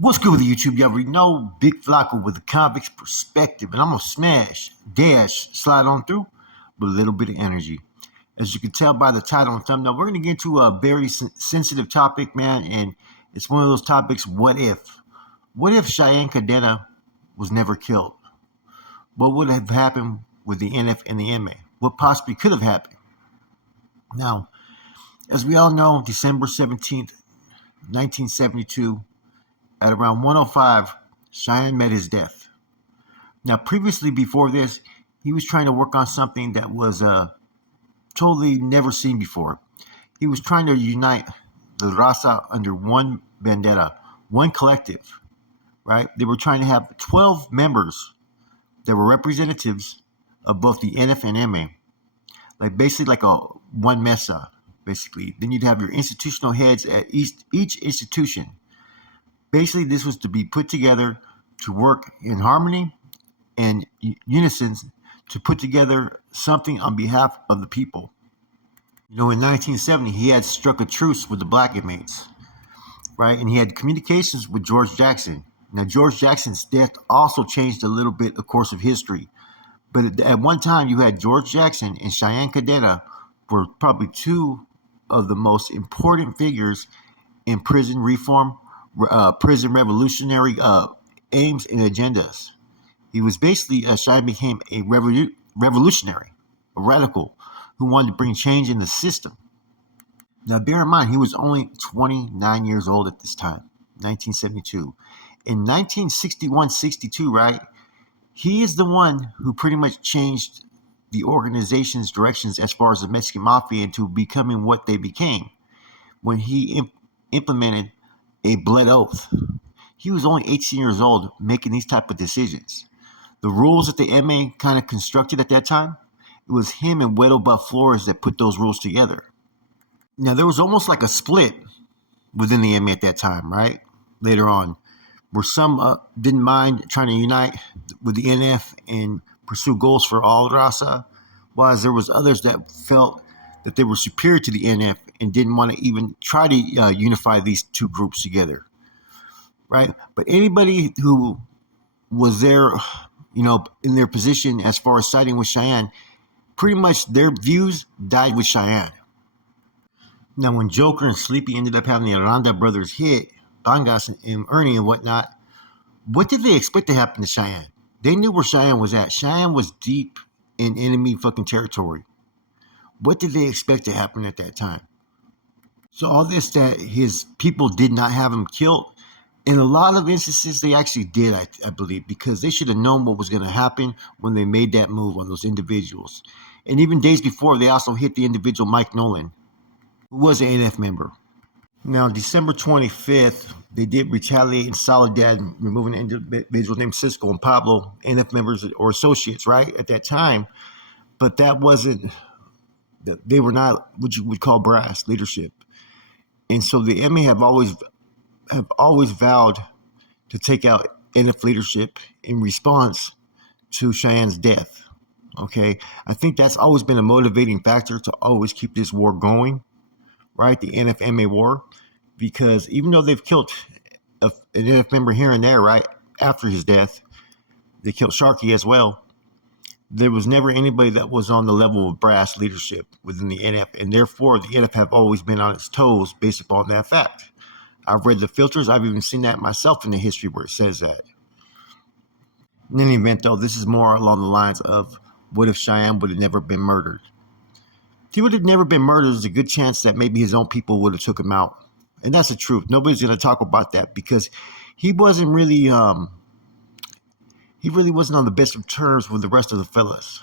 What's good with the YouTube? You already know Big Flocko with a convict's perspective, and I'm gonna slide on through with a little bit of energy. As you can tell by the title and thumbnail, we're gonna get into a very sensitive topic, man, and it's one of those topics. What if? What if Cheyenne Cadena was never killed? What would have happened with the NF and the MA? What possibly could have happened? Now, as we all know, December 17th, 1972. At around 105, Cheyenne met his death. Now, previously, before this, he was trying to work on something that was totally never seen before. He was trying to unite the raza under one bandera, one collective, right? They were trying to have 12 members that were representatives of both the NF and MA, like basically like a one mesa, basically. Then you'd have your institutional heads at each institution. Basically, this was to be put together to work in harmony and unison to put together something on behalf of the people. You know, in 1970, he had struck a truce with the black inmates, right? And he had communications with George Jackson. Now, George Jackson's death also changed a little bit the course of history. But at one time, you had George Jackson and Cheyenne Cadena were probably two of the most important figures in prison reform, prison revolutionary aims and agendas. He was basically, Cheyenne became a revolutionary, a radical who wanted to bring change in the system. Now, bear in mind, he was only 29 years old at this time, 1972. In 1961-62, right, he is the one who pretty much changed the organization's directions as far as the Mexican Mafia into becoming what they became when he implemented a blood oath. He was only 18 years old making these type of decisions. The rules that the MA kind of constructed at that time, it was him and Wedo Buff Flores that put those rules together. Now, there was almost like a split within the MA at that time, right? Later on, where some didn't mind trying to unite with the NF and pursue goals for all raza, while there was others that felt that they were superior to the NF and didn't want to even try to unify these two groups together, right? But anybody who was there, you know, in their position as far as siding with Cheyenne, pretty much their views died with Cheyenne. Now, when Joker and Sleepy ended up having the Aranda brothers hit, Bangas and Ernie and whatnot, what did they expect to happen to Cheyenne? They knew where Cheyenne was at. Cheyenne was deep in enemy fucking territory. What did they expect to happen at that time? So all this that his people did not have him killed, in a lot of instances they actually did, I believe, because they should have known what was going to happen when they made that move on those individuals. And even days before, they also hit the individual Mike Nolan, who was an NF member. Now, December 25th, they did retaliate in Soledad, removing an individual named Cisco and Pablo, NF members or associates, right, at that time. But that wasn't, they were not what you would call brass leadership. And so the MA have always vowed to take out NF leadership in response to Cheyenne's death. Okay, I think that's always been a motivating factor to always keep this war going, right? The NF-MA war, because even though they've killed an NF member here and there, right, after his death, they killed Sharkey as well. There was never anybody that was on the level of brass leadership within the NF, and therefore the NF have always been on its toes based upon that fact. I've read the filters. I've even seen that myself in the history where it says that. In any event, though, this is more along the lines of what if Cheyenne would have never been murdered? If he would have never been murdered, there's a good chance that maybe his own people would have took him out. And that's the truth. Nobody's going to talk about that because he wasn't really, he really wasn't on the best of terms with the rest of the fellas.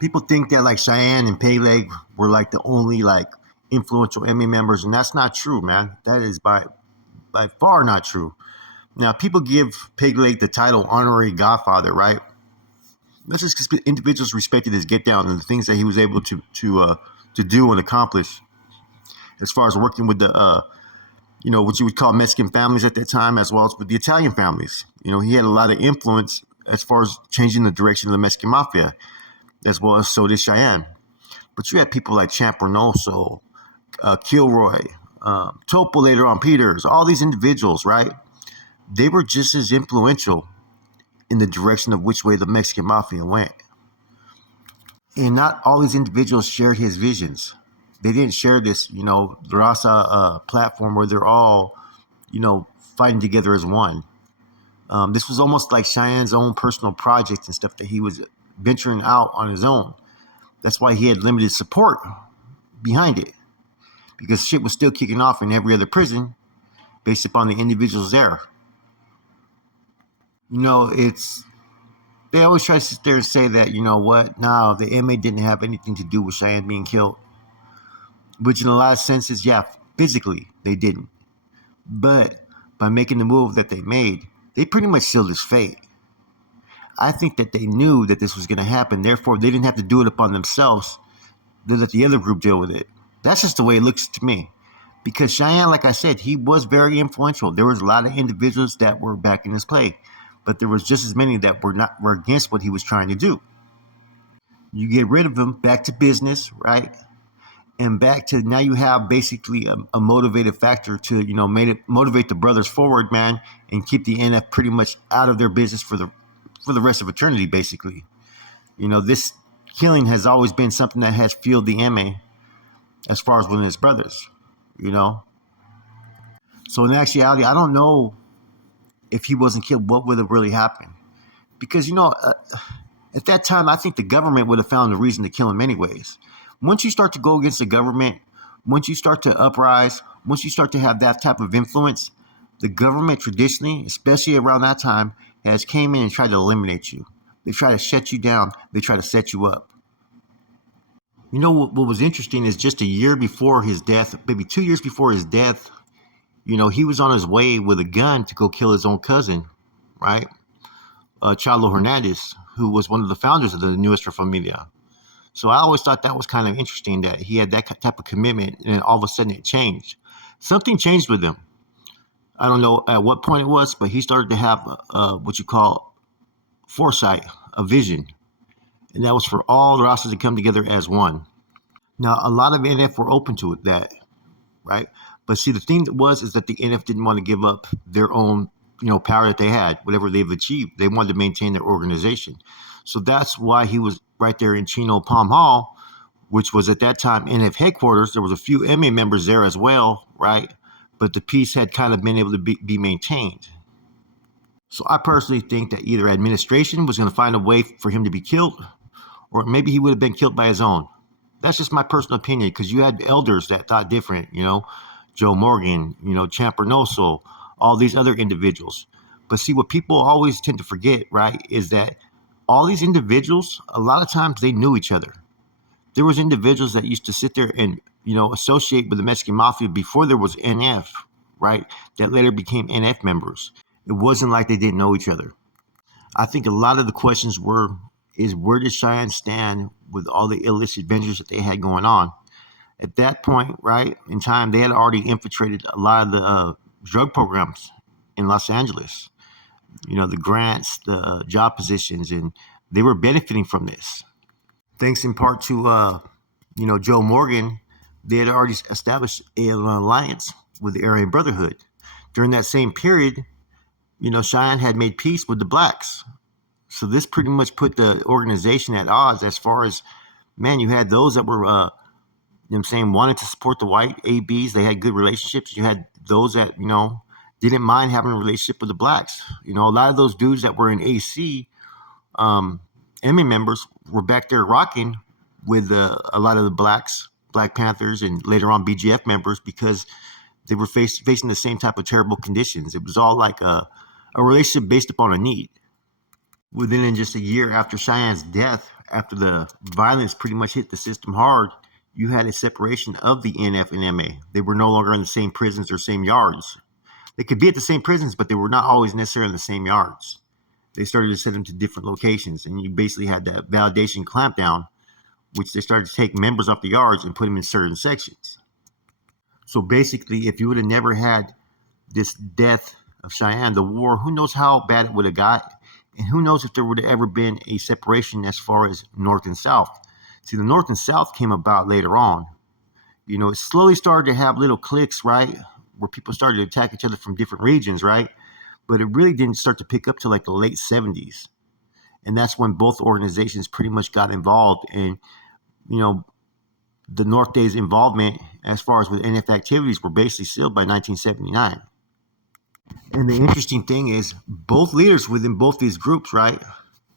People think that like Cheyenne and Peleg were like the only like influential MA members, and that's not true, man. That is by far not true. Now, people give Peleg the title honorary godfather, right? That's just because individuals respected his get down and the things that he was able to do and accomplish, as far as working with the you know, what you would call Mexican families at that time, as well as with the Italian families. You know, he had a lot of influence as far as changing the direction of the Mexican Mafia, as well as so did Cheyenne. But you had people like Champ Reynoso, Kilroy, Topo later on, Peters, all these individuals, right? They were just as influential in the direction of which way the Mexican mafia went. And not all these individuals shared his visions. They didn't share this, Raza platform where they're all, fighting together as one. This was almost like Cheyenne's own personal project and stuff that he was venturing out on his own. That's why he had limited support behind it, because shit was still kicking off in every other prison based upon the individuals there. It's they always try to sit there and say that, no, the inmate didn't have anything to do with Cheyenne being killed, which in a lot of senses, yeah, physically they didn't. But by making the move that they made, they pretty much sealed his fate. I think that they knew that this was going to happen. Therefore, they didn't have to do it upon themselves. They let the other group deal with it. That's just the way it looks to me. Because Cheyenne, like I said, he was very influential. There was a lot of individuals that were backing his play, but there was just as many that were against what he was trying to do. You get rid of him, back to business, right? And back to now you have basically a motivated factor to motivate the brothers forward, man, and keep the NF pretty much out of their business for the rest of eternity, basically. This killing has always been something that has fueled the MA as far as one of his brothers. So in actuality, I don't know if he wasn't killed, what would have really happened? Because at that time, I think the government would have found a reason to kill him anyways. Once you start to go against the government, once you start to uprise, once you start to have that type of influence, the government traditionally, especially around that time, has came in and tried to eliminate you. They try to shut you down. They try to set you up. What was interesting is just a year before his death, maybe 2 years before his death, he was on his way with a gun to go kill his own cousin, right? Chalo Hernandez, who was one of the founders of the Nuestra Familia. So I always thought that was kind of interesting that he had that type of commitment, and then all of a sudden it changed. Something changed with him. I don't know at what point it was, but he started to have what you call foresight, a vision. And that was for all the rosters to come together as one. Now, a lot of NF were open to it, that, right? But see, the thing is that the NF didn't want to give up their own, power that they had, whatever they've achieved. They wanted to maintain their organization. So that's why he was right there in Chino Palm Hall, which was at that time NF headquarters. There was a few MA members there as well, right? But the peace had kind of been able to be maintained. So I personally think that either administration was going to find a way for him to be killed, or maybe he would have been killed by his own. That's just my personal opinion, because you had elders that thought different, Joe Morgan, Champernoso, all these other individuals. But see, what people always tend to forget, right, is that all these individuals, a lot of times they knew each other. There was individuals that used to sit there and, associate with the Mexican Mafia before there was NF, right, that later became NF members. It wasn't like they didn't know each other. I think a lot of the questions is where did Cheyenne stand with all the illicit ventures that they had going on? At that point, right, in time, they had already infiltrated a lot of the drug programs in Los Angeles. The grants, the job positions, and they were benefiting from this. Thanks in part to, Joe Morgan, they had already established an alliance with the Aryan Brotherhood. During that same period, Cheyenne had made peace with the blacks. So this pretty much put the organization at odds as far as, man, you had those that were, wanted to support the white ABs. They had good relationships. You had those that, didn't mind having a relationship with the blacks. A lot of those dudes that were in AC, MA members, were back there rocking with a lot of the blacks, Black Panthers, and later on BGF members, because they were facing the same type of terrible conditions. It was all like a relationship based upon a need. Within just a year after Cheyenne's death, after the violence pretty much hit the system hard, you had a separation of the NF and MA. They were no longer in the same prisons or same yards. They could be at the same prisons, but they were not always necessarily in the same yards. They started to send them to different locations, and you basically had that validation clampdown, which they started to take members off the yards and put them in certain sections. So basically, if you would have never had this death of Cheyenne, the war, who knows how bad it would have got, and who knows if there would have ever been a separation as far as North and South. See, the North and South came about later on. it slowly started to have little cliques, right, where people started to attack each other from different regions, right? But it really didn't start to pick up till like the late 70s. And that's when both organizations pretty much got involved. And, you know, the North Day's involvement as far as with NF activities were basically sealed by 1979. And the interesting thing is both leaders within both these groups, right?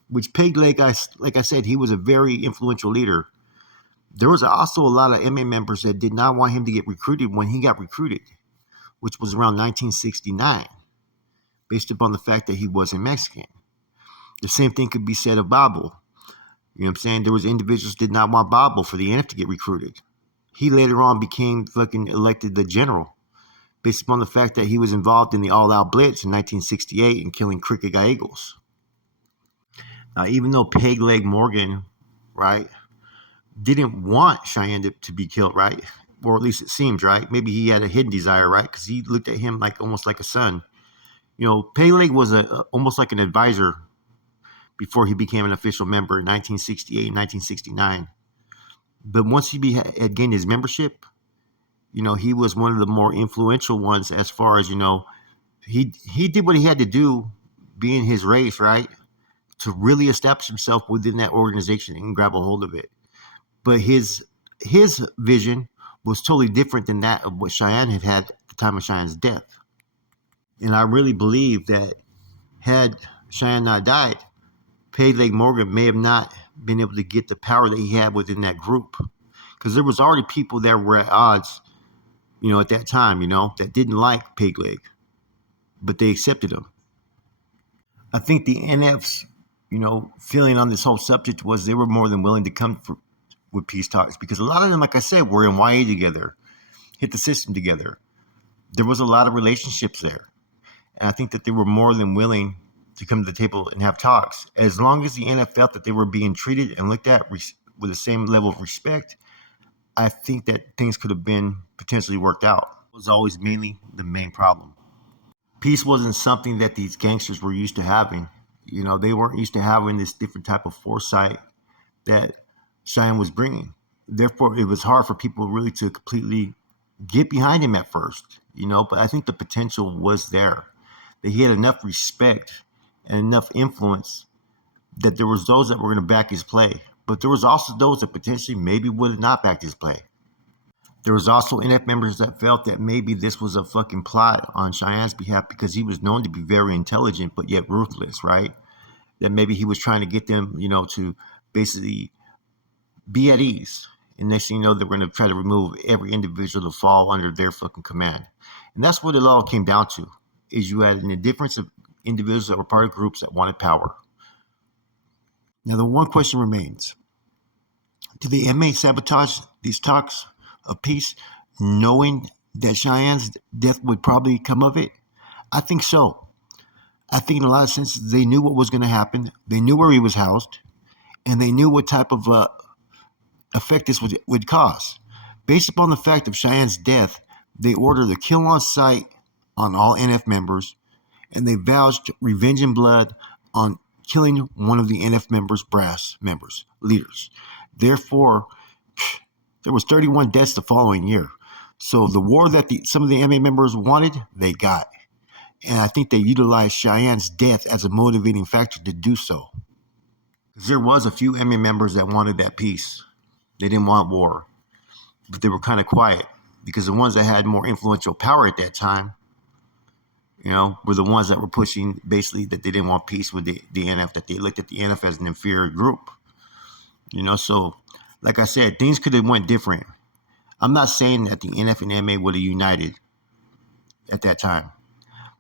Which Peg Leg, like I said, he was a very influential leader. There was also a lot of MA members that did not want him to get recruited when he got recruited, which was around 1969, based upon the fact that he wasn't Mexican. The same thing could be said of Babel. You know what I'm saying? There was individuals did not want Babel for the NF to get recruited. He later on became fucking elected the general, based upon the fact that he was involved in the all-out blitz in 1968 and killing Cricket Gallegos. Even though Peg Leg Morgan, right, didn't want Cheyenne to be killed, right? Or at least it seems, right? Maybe he had a hidden desire, right? Because he looked at him like almost like a son. Peg Leg was almost like an advisor before he became an official member in 1968, 1969. But once he had gained his membership, he was one of the more influential ones as far as, he did what he had to do, being his race, right, to really establish himself within that organization and grab a hold of it. But his vision was totally different than that of what Cheyenne had at the time of Cheyenne's death. And I really believe that had Cheyenne not died, Peg Leg Morgan may have not been able to get the power that he had within that group. Because there was already people that were at odds, at that time, that didn't like Peg Leg, but they accepted him. I think the NF's, feeling on this whole subject was they were more than willing to come with peace talks, because a lot of them, like I said, were in YA together, hit the system together. There was a lot of relationships there. And I think that they were more than willing to come to the table and have talks. As long as the NF felt that they were being treated and looked at with the same level of respect, I think that things could have been potentially worked out. It was always mainly the main problem. Peace wasn't something that these gangsters were used to having. They weren't used to having this different type of foresight that Cheyenne was bringing. Therefore, it was hard for people really to completely get behind him at first, but I think the potential was there. That he had enough respect and enough influence that there was those that were going to back his play. But there was also those that potentially maybe would have not backed his play. There was also NF members that felt that maybe this was a fucking plot on Cheyenne's behalf because he was known to be very intelligent but yet ruthless, right? That maybe he was trying to get them, to basically be at ease. And next thing you know, they're going to try to remove every individual to fall under their fucking command. And that's what it all came down to, is you had a difference of individuals that were part of groups that wanted power. Now, the one question remains. Did the MA sabotage these talks of peace, knowing that Cheyenne's death would probably come of it? I think so. I think in a lot of senses, they knew what was going to happen. They knew where he was housed, and they knew what type of effect this would cause. Based upon the fact of Cheyenne's death, they ordered a kill on sight on all NF members, and they vouched revenge in blood on killing one of the NF members' brass members, leaders. Therefore, there was 31 deaths the following year. So the war that some of the MA members wanted, they got. And I think they utilized Cheyenne's death as a motivating factor to do so. There was a few MA members that wanted that peace. They didn't want war. But they were kind of quiet because the ones that had more influential power at that time, were the ones that were pushing basically that they didn't want peace with the NF, that they looked at the NF as an inferior group. So like I said, things could have went different. I'm not saying that the NF and MA would have united at that time,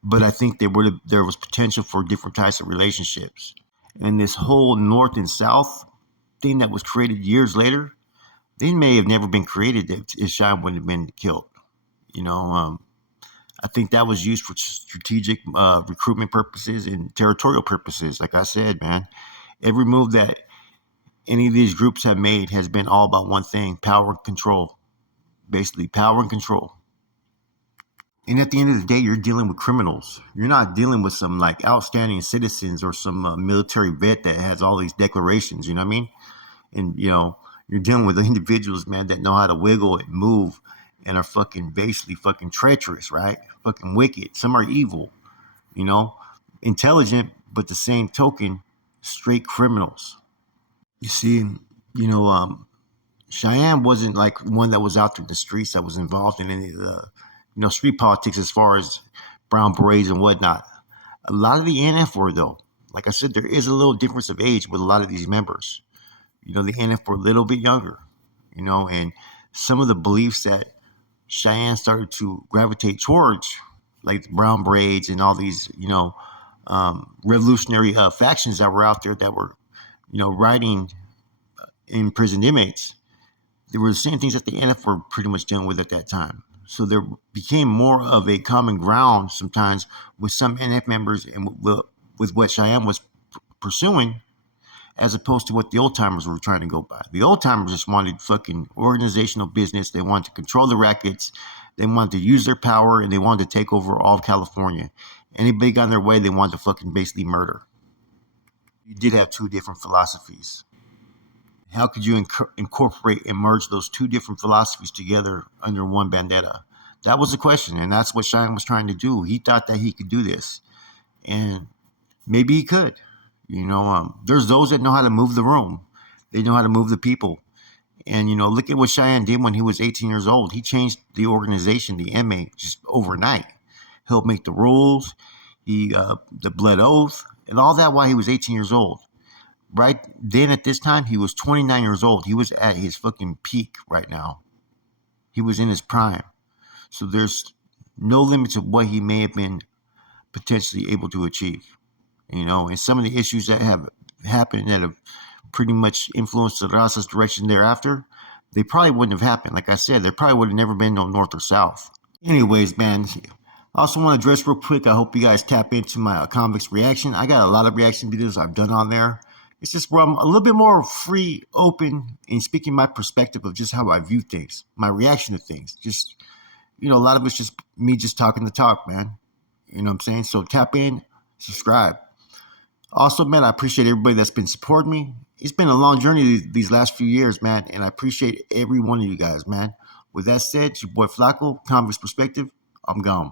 but I think there was potential for different types of relationships. And this whole North and South thing that was created years later, they may have never been created if Cheyenne wouldn't have been killed. I think that was used for strategic recruitment purposes and territorial purposes. Like I said, man, every move that any of these groups have made has been all about one thing: power and control. Basically, power and control. And at the end of the day, you're dealing with criminals. You're not dealing with some like outstanding citizens or some military vet that has all these declarations. You know what I mean? And you're You're dealing with individuals, man, that know how to wiggle and move and are fucking basically fucking treacherous, right? Fucking wicked. Some are evil, you know, intelligent, but the same token, straight criminals. You see, Cheyenne wasn't like one that was out there in the streets that was involved in any of the, street politics as far as brown berets and whatnot. A lot of the NF were though. Like I said, there is a little difference of age with a lot of these members. The NF were a little bit younger, and some of the beliefs that Cheyenne started to gravitate towards, like the brown braids and all these, revolutionary factions that were out there that were, writing imprisoned inmates. They were the same things that the NF were pretty much dealing with at that time. So there became more of a common ground sometimes with some NF members and with what Cheyenne was pursuing, as opposed to what the old timers were trying to go by. The old timers just wanted fucking organizational business. They wanted to control the rackets. They wanted to use their power, and they wanted to take over all of California. Anybody got in their way, they wanted to fucking basically murder. You did have two different philosophies. How could you incorporate and merge those two different philosophies together under one bandana? That was the question, and that's what Cheyenne was trying to do. He thought that he could do this, and maybe he could. There's those that know how to move the room. They know how to move the people. And, look at what Cheyenne did when he was 18 years old. He changed the organization, the MA, just overnight. Helped make the rules, the blood oath, and all that while he was 18 years old. Right then at this time, he was 29 years old. He was at his fucking peak right now. He was in his prime. So there's no limit to what he may have been potentially able to achieve. And some of the issues that have happened that have pretty much influenced the Raza's direction thereafter, they probably wouldn't have happened. Like I said, there probably would have never been no north or south. Anyways, man, I also want to address real quick. I hope you guys tap into my convicts reaction. I got a lot of reaction videos I've done on there. It's just where I'm a little bit more free, open, and speaking my perspective of just how I view things, my reaction to things. Just, a lot of it's just me just talking the talk, man. You know what I'm saying? So tap in, subscribe. Also, man, I appreciate everybody that's been supporting me. It's been a long journey these last few years, man, and I appreciate every one of you guys, man. With that said, it's your boy Flacco, Convicts Perspective. I'm gone.